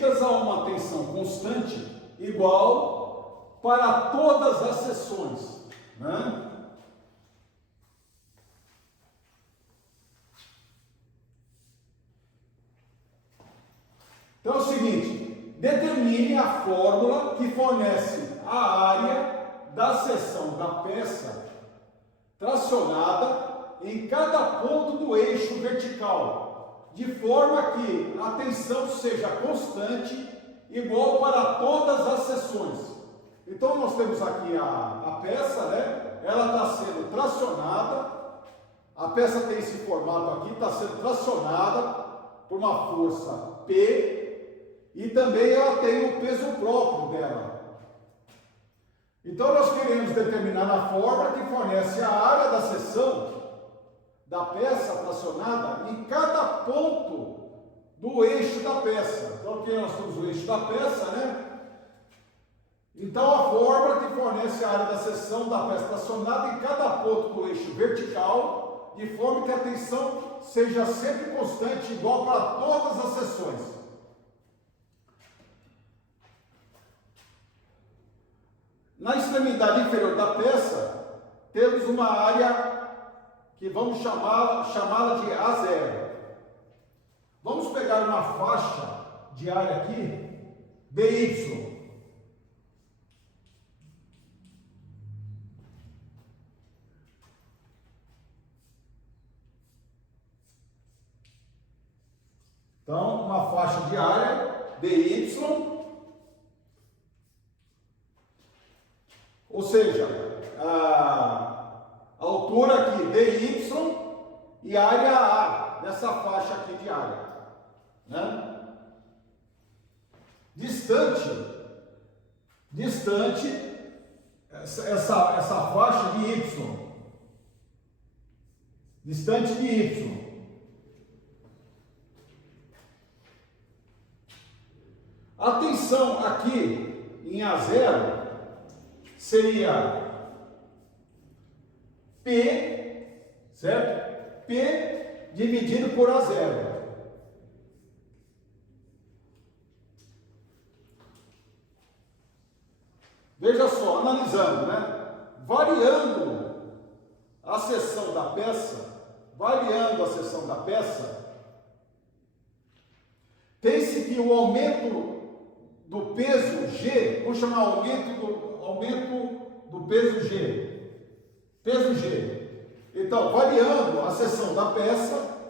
submetidas a uma tensão constante igual para todas as seções, né? Então é o seguinte, determine a fórmula que fornece a área da seção da peça tracionada em cada ponto do eixo vertical, de forma que a tensão seja constante, igual para todas as seções. Então nós temos aqui a peça, né? Ela está sendo tracionada, a peça tem esse formato aqui, está sendo tracionada por uma força P, e também ela tem o peso próprio dela. Então nós queremos determinar a fórmula que fornece a área da seção da peça tracionada em cada ponto do eixo da peça. Então aqui nós temos o eixo da peça, né? Então a fórmula que fornece a área da seção da peça tracionada em cada ponto do eixo vertical, de forma que a tensão seja sempre constante, igual para todas as seções. Na extremidade inferior da peça, temos uma área que vamos chamá-la de A0. Vamos pegar uma faixa de área aqui, DY. Então, uma faixa de área, DY, ou seja, a altura aqui, DY, e área A, nessa faixa aqui de área, né? Distante, essa faixa de Y, distante de Y. A tensão aqui em A0 seria P, certo? P dividido por A0. Veja só, analisando, né? Variando a seção da peça, tem-se que o aumento do peso G, vamos chamar aumento do peso G. Peso G. Então, variando a seção da peça,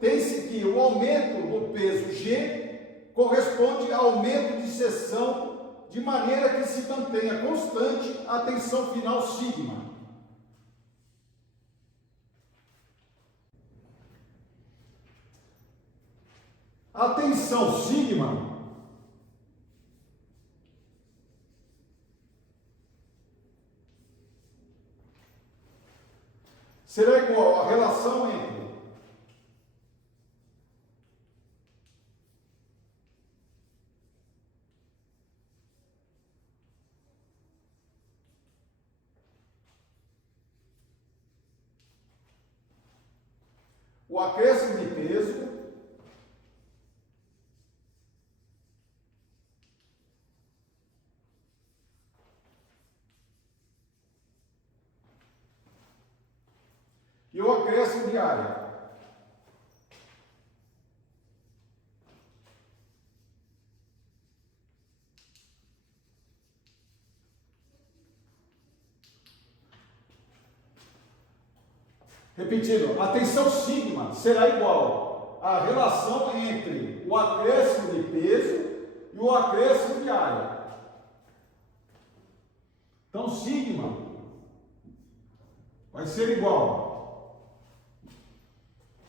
tem-se que o aumento do peso G corresponde ao aumento de seção, de maneira que se mantenha constante a tensão final sigma. A tensão sigma será igual à relação entre o acréscimo de peso e o acréscimo de área. Repetindo, a tensão sigma será igual à relação entre o acréscimo de peso e o acréscimo de área. Então, sigma vai ser igual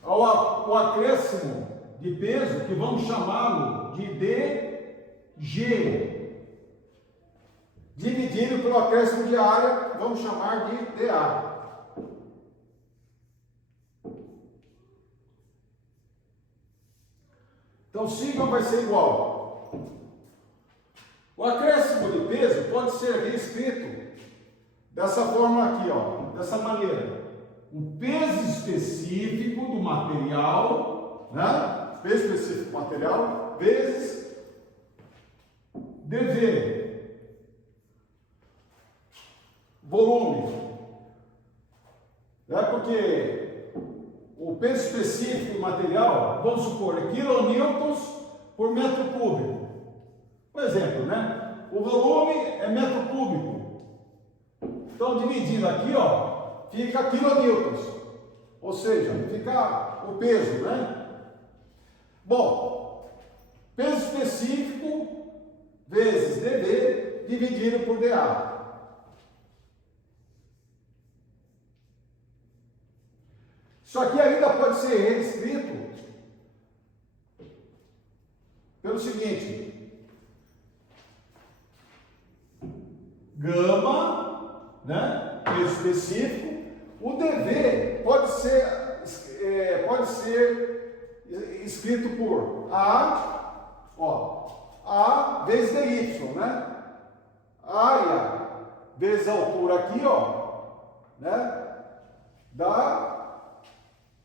ao acréscimo de peso, que vamos chamá-lo de DG, dividido pelo acréscimo de área, que vamos chamar de DA. Então, sigma vai ser igual. O acréscimo de peso pode ser reescrito dessa forma aqui, ó, dessa maneira. O peso específico do material, né? peso específico do material, vezes dV, volume. É porque o peso específico do material, vamos supor, é quilonewtons por metro cúbico. Por exemplo, né? O volume é metro cúbico. Então, dividindo aqui, ó, fica quilonewtons. Ou seja, fica o peso, né? Bom, peso específico vezes dV dividido por dA. Isso aqui ainda pode ser reescrito pelo seguinte: gama, né, peso específico, o dV pode ser escrito por A vezes dy, né? Área vezes a altura aqui, ó, né?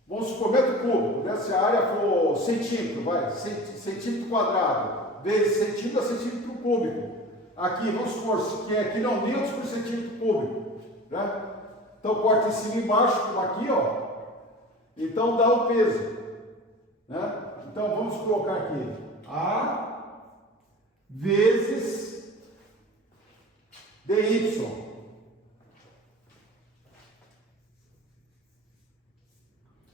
Vamos supor, metro cúbico, né? Se a área for centímetro, vai, centímetro quadrado, vezes centímetro a centímetro cúbico. Aqui, vamos supor que é quilonewtons por centímetro cúbico, né? Então, corta em cima e embaixo, aqui, ó. Então, dá o peso, né? Então, vamos colocar aqui A vezes dy.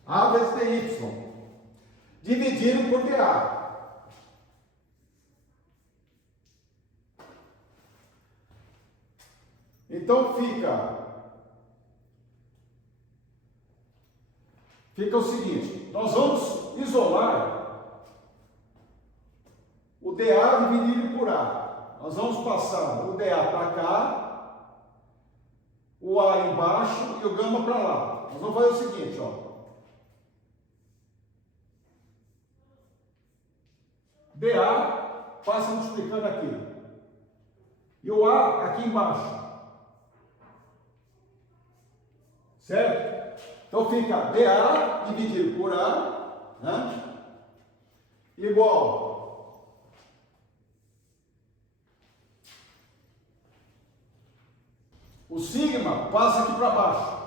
A vezes dy, dividido por dA. Então fica o seguinte: nós vamos isolar o dA dividido por A. Nós vamos passar o dA para cá, o A embaixo e o gama para lá. Nós vamos fazer o seguinte, ó. dA passa multiplicando aqui. E o A aqui embaixo. Certo? Então fica dA dividido por A, né? Igual o sigma passa aqui para baixo.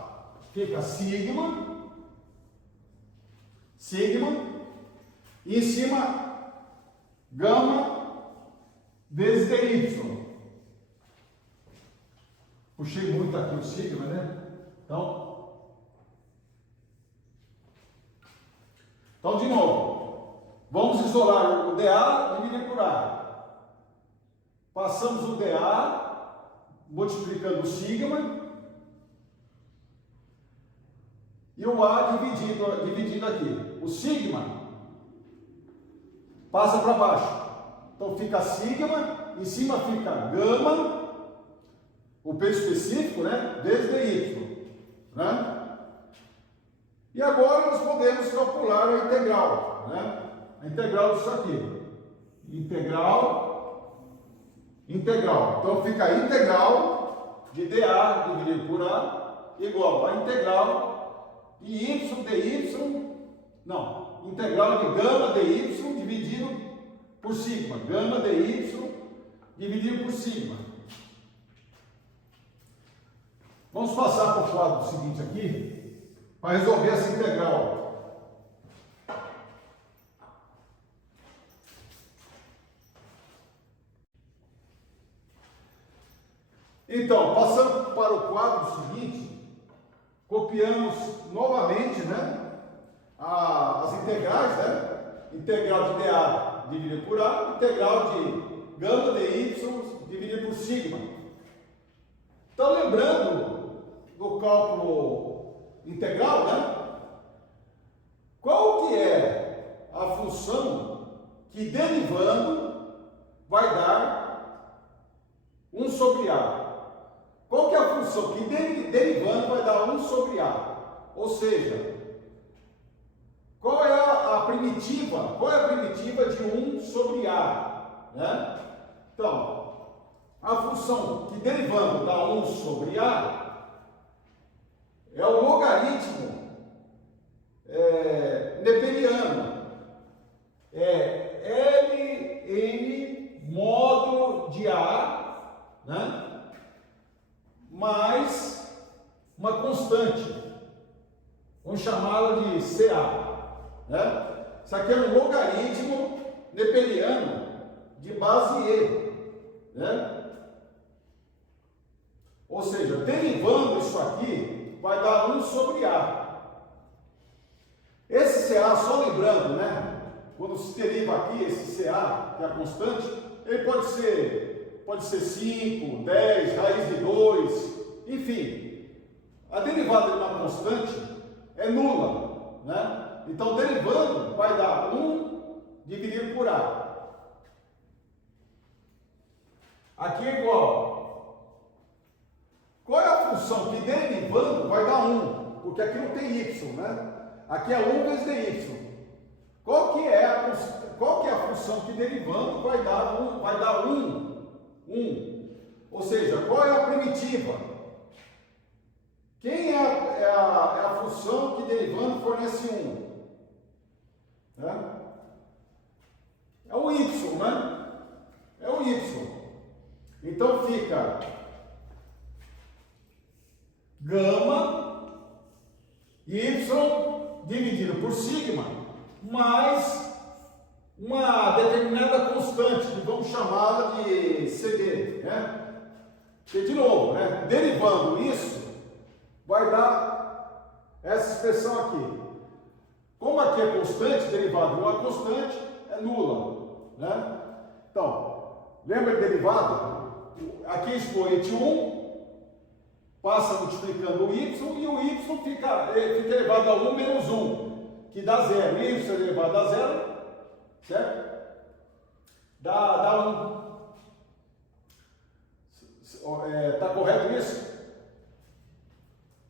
Fica sigma, e em cima gama vezes dy. Puxei muito aqui o sigma, né? Então, de novo, vamos isolar o dA dividido por A. Passamos o dA, multiplicando o sigma, e o A dividindo aqui. O sigma passa para baixo. Então, fica sigma, em cima fica gama, o peso específico, né, vezes dy, né? E agora nós podemos calcular a integral, né? A integral disso aqui. Integral. Então fica a integral de dA dividido por A igual a integral de y dy, não, integral de gama dy dividido por sigma. Gama dy dividido por sigma. Vamos passar para o quadro seguinte aqui, para resolver essa integral. Então, passando para o quadro seguinte, copiamos novamente, né, as integrais, né? Integral de dA dividido por A, integral de gama dy dividido por sigma. Então, lembrando do cálculo integral, né? Qual que é a função que derivando vai dar 1 sobre A? Qual que é a função que derivando vai dar 1 sobre A? Ou seja, qual é a primitiva? Qual é a primitiva de 1 sobre A? Né? Então, a função que derivando dá 1 sobre A é o logaritmo neperiano. né? Isso aqui é um logaritmo neperiano de base E, né? Ou seja, derivando isso aqui, vai dar 1 sobre A. Esse CA, só lembrando, né? Quando se deriva aqui, esse CA, que é a constante, ele pode ser 5, 10, raiz de 2, enfim. A derivada de uma constante é nula, né? Então, derivando, vai dar 1 dividido por A. Aqui é igual. Qual é a função que derivando vai dar 1? Porque aqui não tem y, né? Aqui é 1 vezes dy. Qual que é a função que derivando vai dar 1? Vai dar 1. Ou seja, qual é a primitiva? Quem é a função que derivando fornece 1? Né? É o y, né? É o y. Então fica gama y dividido por sigma mais uma determinada constante, que vamos chamá-la de CD, né? Porque, de novo, né? Derivando isso, vai dar essa expressão aqui. Como aqui é constante, derivado de uma constante, é nula, né? Então, lembra de derivado? Aqui é expoente 1, passa multiplicando o y, e o y fica elevado a 1 menos 1, que dá 0. Y elevado a 0, certo? Dá 1. Está correto isso?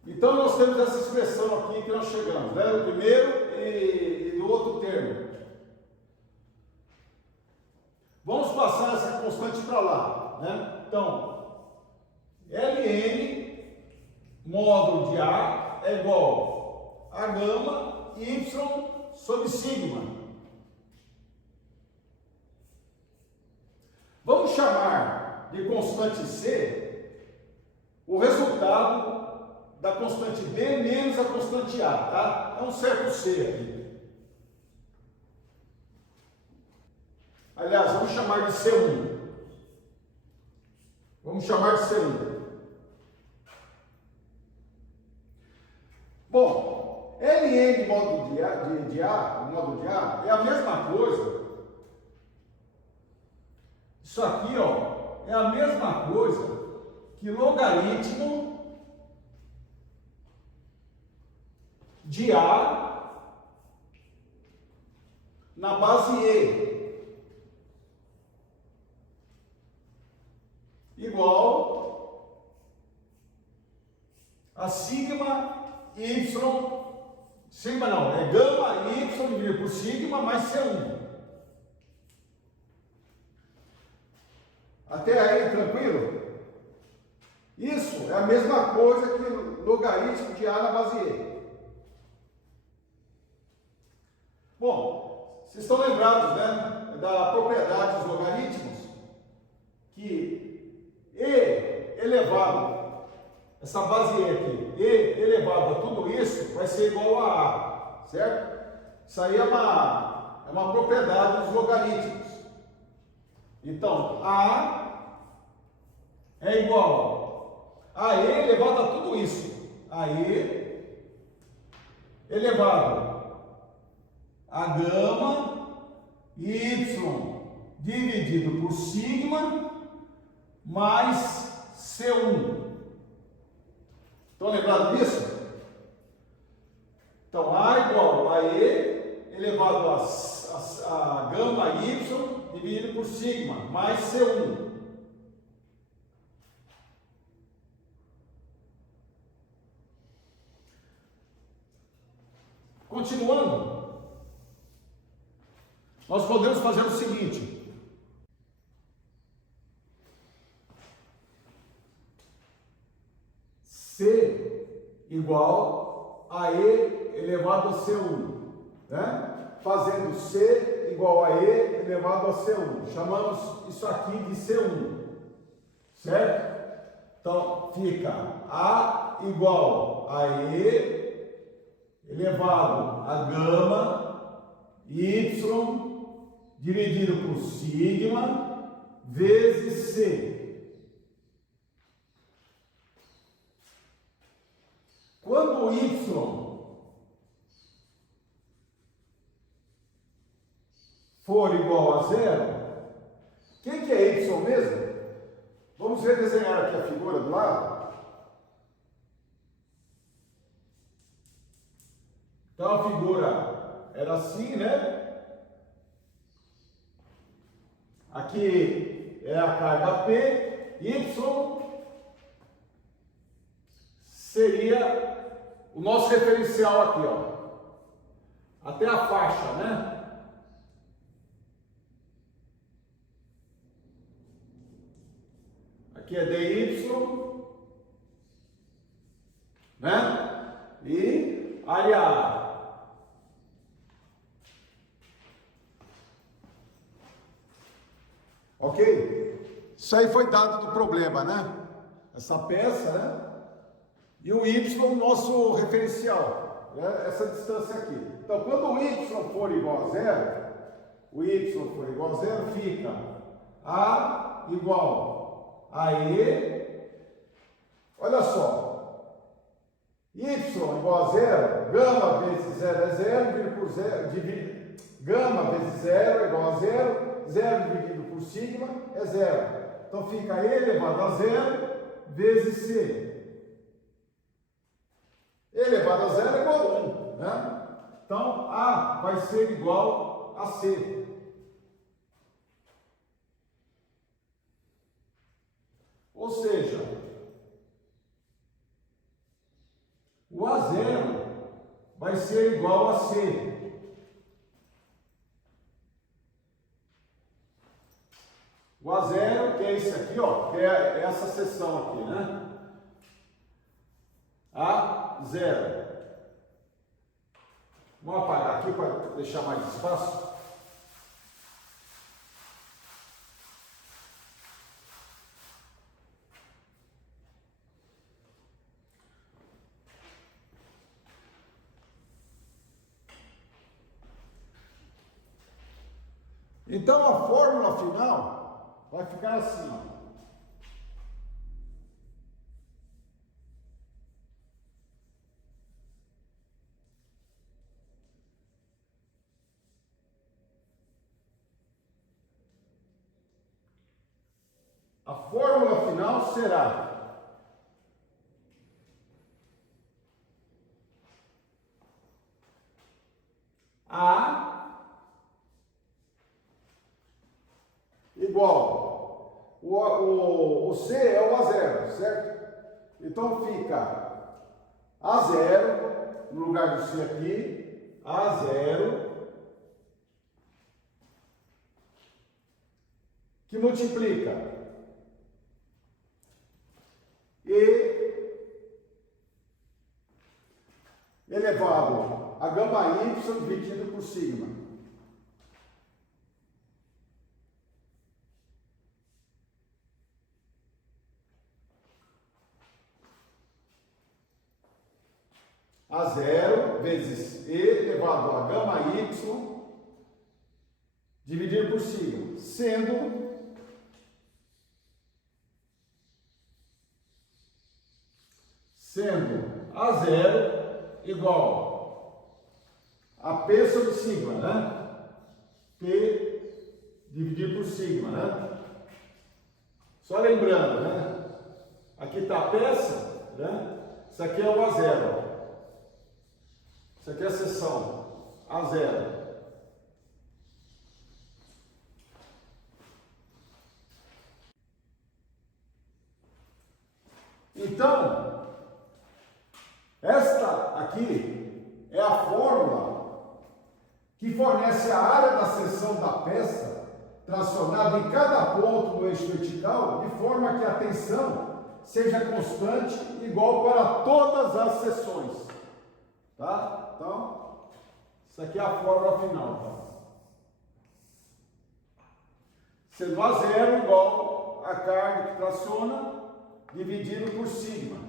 Então, nós temos essa expressão aqui que nós chegamos, né? Do primeiro e do outro termo. Vamos passar essa constante para lá, né? Então, Ln módulo de A é igual a gama y sobre sigma. Vamos chamar de constante C o resultado da constante B menos a constante A, tá? É um certo C aqui. Aliás, vamos chamar de C1. Vamos chamar de C1. Bom, Ln módulo de A, o módulo de A, é a mesma coisa. Isso aqui, ó, é a mesma coisa que logaritmo de A na base E igual a sigma y, sigma não, é gama y dividido por sigma mais C1. Até aí, tranquilo? Isso é a mesma coisa que logaritmo de A na base E. Bom, vocês estão lembrados, né, da propriedade dos logaritmos? Que E elevado, essa base E aqui, E elevado a tudo isso, vai ser igual a A, certo? Isso aí é uma propriedade dos logaritmos. Então, A é igual a E elevado a tudo isso. A E elevado a gama y dividido por sigma mais C1. Estão lembrados disso? Então, A igual a E elevado a gama y dividido por sigma mais C1. Continuando, nós podemos fazer o seguinte: C igual a E elevado a C1, né? Fazendo C igual a E elevado a C1. Chamamos isso aqui de C1, certo? Então, fica A igual a E elevado a gama y dividido por sigma vezes C. Quando o y for igual a zero, quem que é y mesmo? Vamos redesenhar aqui a figura do lado. Então a figura era assim, né? Aqui é a carga P, Y seria o nosso referencial aqui, ó. Até a faixa, né? Aqui é DY, né? E área A. Ok? Isso aí foi dado do problema, né? Essa peça, né? E o Y, o nosso referencial, né? Essa distância aqui. Então, quando o Y for igual a zero, fica A igual a E. Olha só. Y igual a zero, gama vezes zero é zero, dividido por zero, gama vezes zero é igual a zero, zero dividido por sigma é zero. Então fica E elevado a zero vezes C. E elevado a zero é igual a 1, né? Então A vai ser igual a C. Ou seja, o A0 vai ser igual a C. O A0, que é esse aqui, ó, que é essa seção aqui, né? A0. Vamos apagar aqui para deixar mais espaço. Então a fórmula final vai ficar assim, ó. A fórmula final será A igual, o C é o A0, certo? Então fica A0, no lugar do C aqui, A0, que multiplica E elevado a gama Y dividido por sigma. A0 vezes E elevado a gama Y dividido por sigma, sendo A0 igual a P sobre sigma, né? P dividido por sigma, né? Só lembrando, né? Aqui está a peça, né? Isso aqui é o A0. Isso aqui é a seção A0. Então, esta aqui é a fórmula que fornece a área da seção da peça tracionada em cada ponto do eixo vertical, de forma que a tensão seja constante igual para todas as seções. Tá? Então, isso aqui é a fórmula final. Tá? Sendo A0 igual a carga que traciona dividido por sigma.